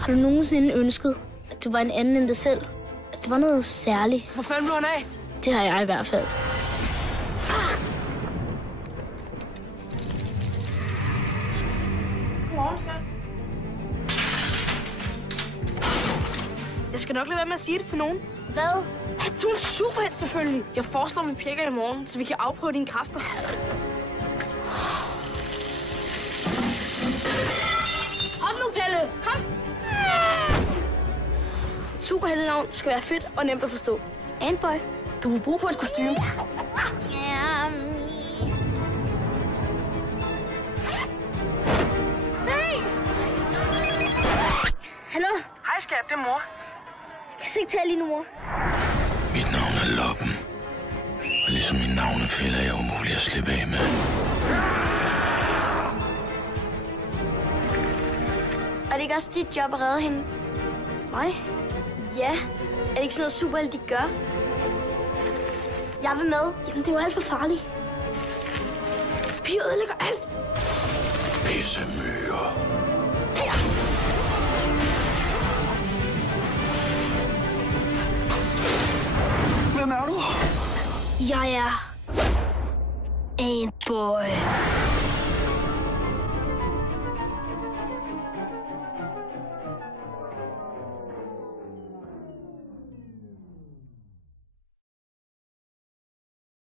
Har du nogensinde ønsket, at du var en anden end dig selv? At du var noget særligt? Hvor fanden blev han af? Det har jeg i hvert fald. Godmorgen, skat. Jeg skal nok lade være med at sige det til nogen. Hvad? At du er en superhelt, selvfølgelig. Jeg foreslår, at vi pjekker i morgen, så vi kan afprøve dine kræfter. Kom nu, Pelle. Kom. Superheltenavn skal være fedt og nemt at forstå. Antboy. Du får brug for et kostume. Se! Hallo? Hej, skat. Det er mor. Jeg kan ikke tale lige nu, mor. Mit navn er Loppen. Og ligesom min navnefælde er jeg umulig at slippe af med. Er det ikke også dit job at redde hende? Mig? Ja. Er det ikke sådan noget superhelt, de gør? Jeg vil med. Jamen, det er jo alt for farligt. Piger ødelægger alt. Pissemyrer. Hvem er du? Jeg er Antboy.